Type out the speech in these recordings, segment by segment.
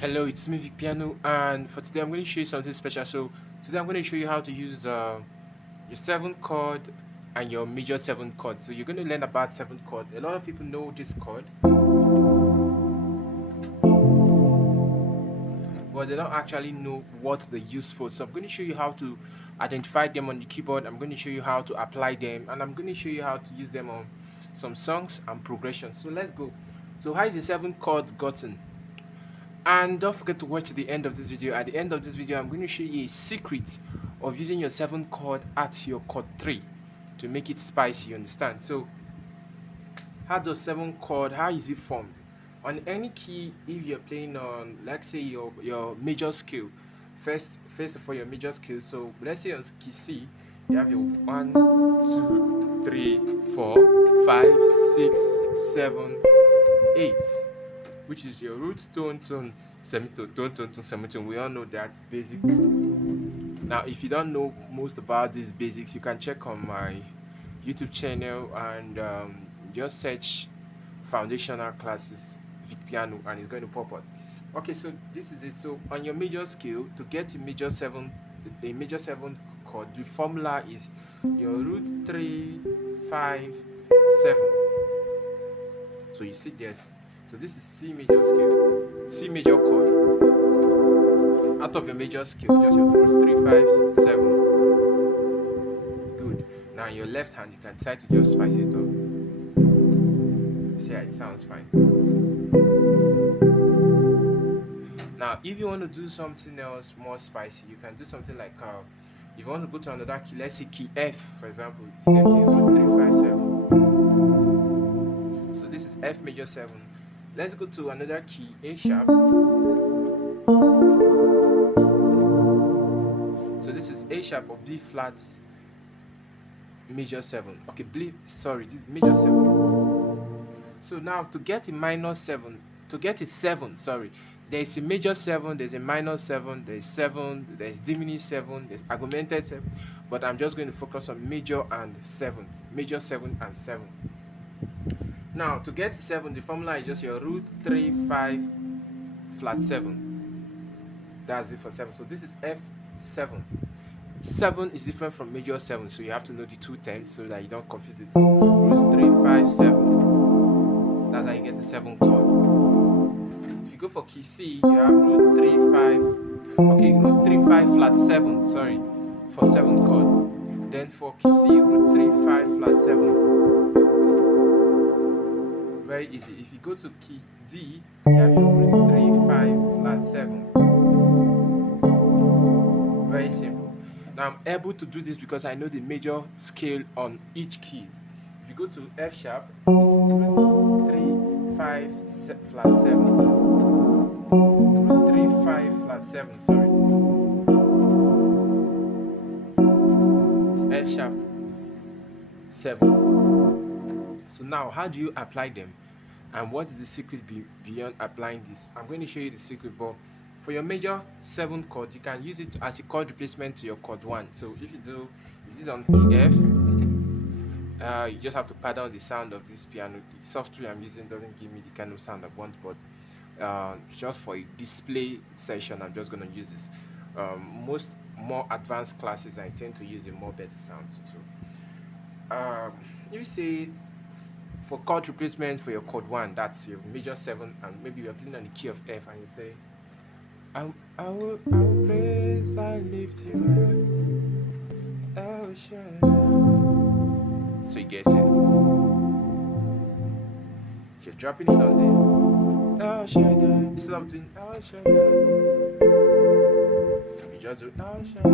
Hello, it's me Vicpiano, and for today I'm going to show you something special. So today I'm going to show you how to use your seventh chord and your major seventh chord. So you're going to learn about seventh chord. A lot of people know this chord, but they don't actually know what they're used for. So I'm going to show you how to identify them on the keyboard. I'm going to show you how to apply them, and I'm going to show you how to use them on some songs and progressions. So let's go. So how is the seventh chord gotten? And don't forget to watch the end of this video. At the end of this video, I'm going to show you a secret of using your seventh chord at your chord 3 to make it spicy, you understand? So how does seventh chord, how is it formed? On any key, if you're playing on, let's say your major scale, first of all your major scale. So let's say on key C, you have your 1, 2, 3, 4, 5, 6, 7, 8, which is your root tone, tone, semitone, tone, tone, tone, semitone. We all know that basic. Now, if you don't know most about these basics, you can check on my YouTube channel and just search foundational classes Vicpiano and it's going to pop up. Okay, so this is it. So on your major scale, to get a major seven chord, the formula is your root 3, 5, 7. So you see this. So this is C major scale, C major chord. Out of your major scale, just your root 3, 5, 7. Good. Now your left hand, you can decide to just spice it up. See how it sounds fine. Now, if you want to do something else more spicy, you can do something like if you want to go to another key, let's say key F, for example, same thing, root 3, 5, 7. So this is F major 7. Let's go to another key, A sharp. So this is A sharp or B flat major 7. Okay, sorry, this major 7. So now to get a minor 7, to get a 7, sorry, there's a major 7, there's a minor 7, there's diminished 7, there's augmented 7, but I'm just going to focus on major and 7th, major 7 and 7. Now to get 7, the formula is just your root 3, 5, flat 7. That's it for 7. So this is F7. 7 is different from major 7, so you have to know the two terms so that you don't confuse it. So root 3, 5, 7. That's how you get a 7 chord. If you go for key C, you have root 3, 5. Okay, root 3, 5, flat 7. Sorry, for 7th chord. Then for key C, root 3, 5, flat 7. Very easy. If you go to key D, you have your root 3, 5, flat 7. Very simple. Now I'm able to do this because I know the major scale on each keys. If you go to F sharp, it's root 3, 5, flat 7. Root 3, 5, flat 7, sorry. It's F sharp 7. So now, how do you apply them? And what is the secret beyond applying this? I'm going to show you the secret, but for your major 7th chord, you can use it as a chord replacement to your chord 1. So if you do this on key F, you just have to pad down the sound of this piano. The software I'm using doesn't give me the kind of sound I want, but just for a display session, I'm just going to use this. Most more advanced classes, I tend to use a more better sound. So you say for chord replacement for your chord 1, that's your major 7, and maybe you're playing on the key of F, and you say, I will praise, I lift you up, El Shaddai. So you get it. You're dropping it on there. El Shaddai. Instead of doing El Shaddai, you just do El Shaddai.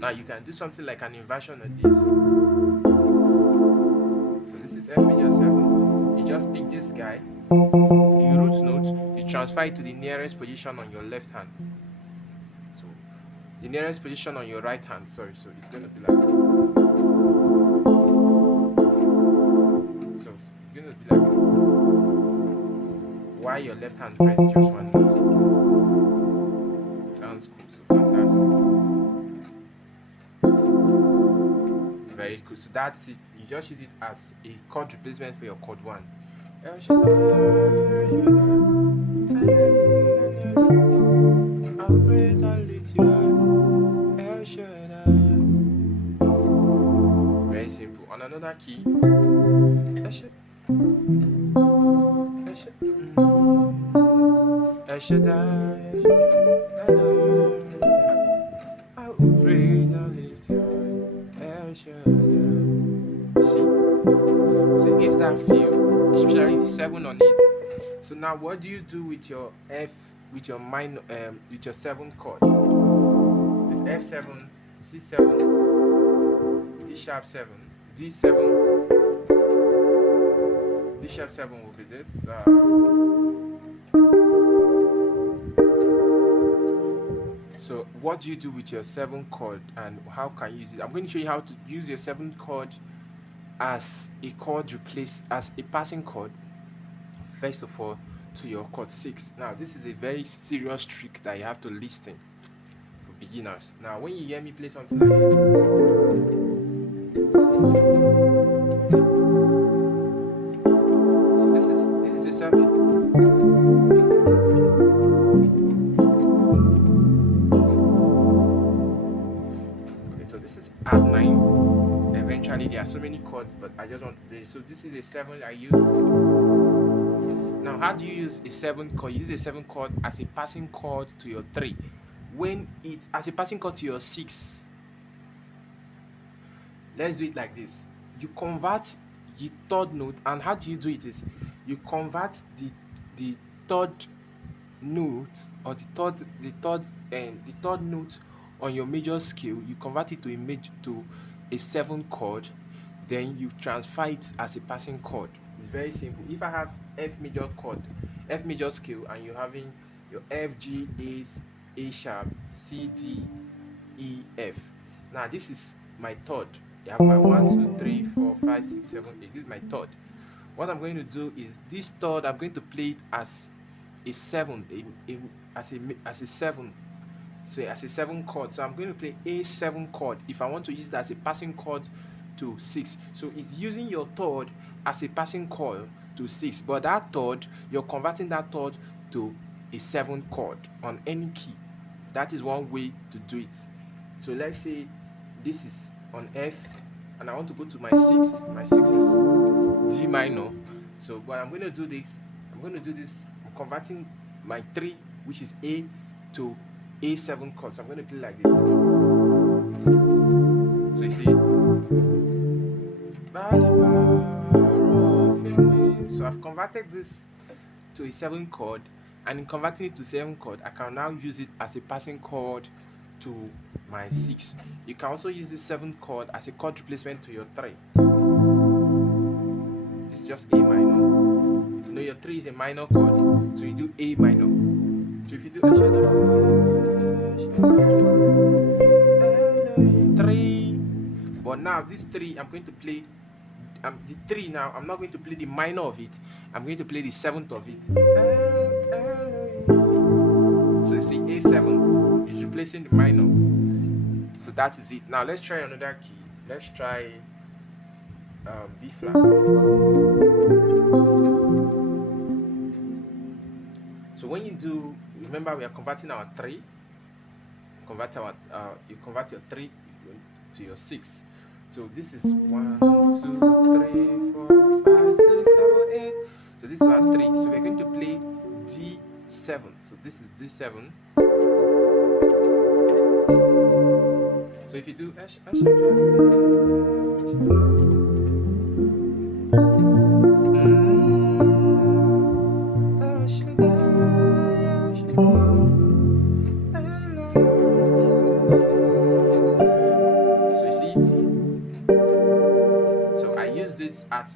Now you can do something like an inversion of this. So this is F major 7. You just pick this guy, the root note, you transfer it to the nearest position on your left hand. So the nearest position on your right hand, sorry. So it's going to be like this. So it's going to be like this. While your left hand press just one note. Sounds cool, so fantastic. Very Very good. So that's it. You just use it as a chord replacement for your chord 1. El Shaddai, I'll praise and lift you high. El Shaddai. Very simple. On another key. El Shaddai, I know you. I will praise and lift you high. El Shaddai. See? So it gives that feel, especially the 7 on it. So now what do you do with your F, with your minor, with your 7th chord? It's F7, C7, D sharp 7, D7, D sharp 7 will be this. So what do you do with your 7th chord and how can you use it? I'm going to show you how to use your 7th chord as a chord as a passing chord, first of all, to your chord 6. Now this is a very serious trick that you have to listen for beginners. Now when you hear me play something like this, so this is a 7. Okay, so this is add 9. Eventually there are so many chords, but I just want to play. So this is a 7 I use. Now how do you use a 7th chord? You use a 7th chord as a passing chord to your 3. When it as a passing chord to your 6. Let's do it like this. You convert the 3rd note, and how do you do it is you convert the 3rd note, or the third note on your major scale. You convert it to a 7th chord, then you transfer it as a passing chord. It's very simple. If I have F major scale, and you're having your F, G, A sharp, C, D, E, F. Now this is my 3rd. I have my 1, 2, 3, 4, 5, 6, 7, 8. This is my 3rd. What I'm going to do is this 3rd, I'm going to play it as a 7, as a 7. So as a 7 chord. So I'm going to play a 7 chord if I want to use it as a passing chord to 6. So it's using your 3rd as a passing chord to 6, but that 3rd, you're converting that 3rd to a 7th chord on any key. That is one way to do it. So let's say this is on F and I want to go to my 6. My 6 is D minor. So what I'm going to do I'm converting my 3, which is A, to A7 chord. So I'm going to play like this. So you see, so I've converted this to a 7 chord, and in converting it to 7 chord, I can now use it as a passing chord to my 6. You can also use this 7th chord as a chord replacement to your 3. This is just A minor. You know your 3 is a minor chord, so you do A minor. So if you do 3, but now this 3, I'm going to play the 3 now. I'm not going to play the minor of it. I'm going to play the 7th of it. So you see, A7 is replacing the minor. So that is it. Now let's try another key. Let's try B flat. So when you do, remember we are converting our 3. You convert your 3 to your 6. So this is 1, 2, 3, 4, 5, 6, 7, 8. So this is our 3. So we're going to play D7. So this is D7. So if you do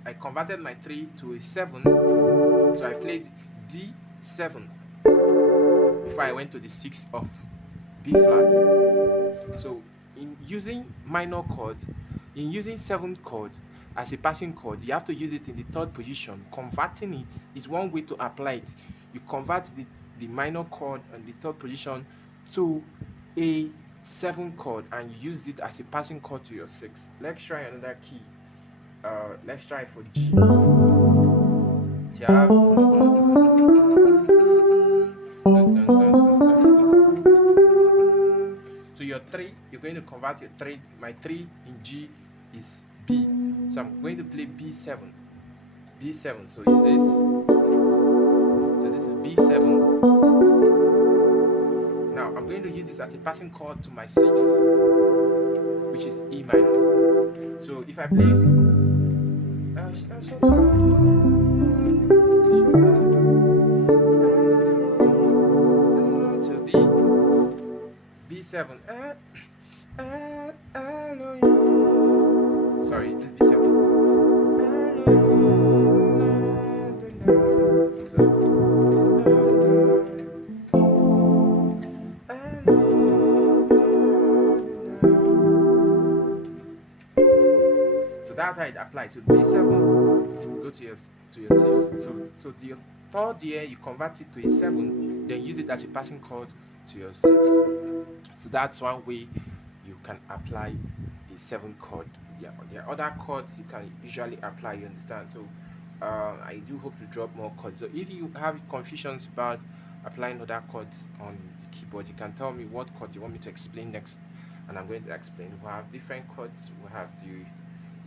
I converted my 3 to a 7, so I played D7 before I went to the 6 of B flat. So in using minor chord, in using 7th chord as a passing chord, you have to use it in the 3rd position. Converting it is one way to apply it. You convert the minor chord on the 3rd position to a 7 chord and you use it as a passing chord to your 6. Let's try another key. Let's try for G. You have so your 3, you're going to convert your 3. My 3 in G is B, so I'm going to play B7. B7. So is this? So this is B7. Now I'm going to use this as a passing chord to my 6, which is E minor. So if I play to B7. Sorry, this is B7. So that's how it applies. So B7, go to your 6. So the third year you convert it to a 7, then use it as a passing chord to your 6. So that's one way you can apply a 7 chord. Yeah, there are other chords you can usually apply, you understand. So I do hope to drop more chords. So if you have confusions about applying other chords on the keyboard, you can tell me what chord you want me to explain next, and I'm going to explain. We have different chords. We have you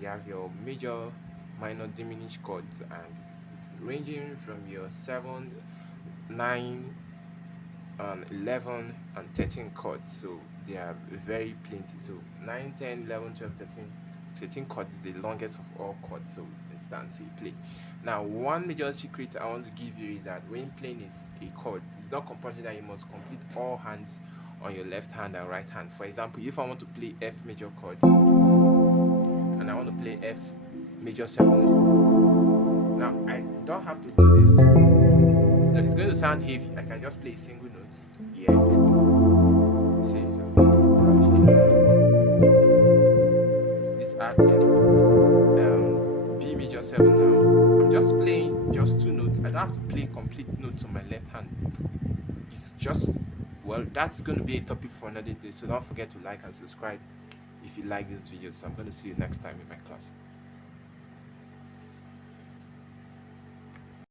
have your major, minor, diminished chords, and it's ranging from your 7, 9, 11 and 13 chords. So they are very plenty. So 9, 10, 11, 12, 13, 13 chords is the longest of all chords. So instance you play. Now one major secret I want to give you is that when playing is a chord, it's not compulsory that you must complete all hands on your left hand and right hand. For example, if I want to play F major chord and I want to play F major 7, now I don't have to do this. It's going to sound heavy. I can just play a single note. Yeah. See, so it's at B major 7 now. I'm just playing just 2 notes. I don't have to play complete notes on my left hand. It's just, well, that's going to be a topic for another day. So don't forget to like and subscribe if you like this video. So I'm going to see you next time in my class.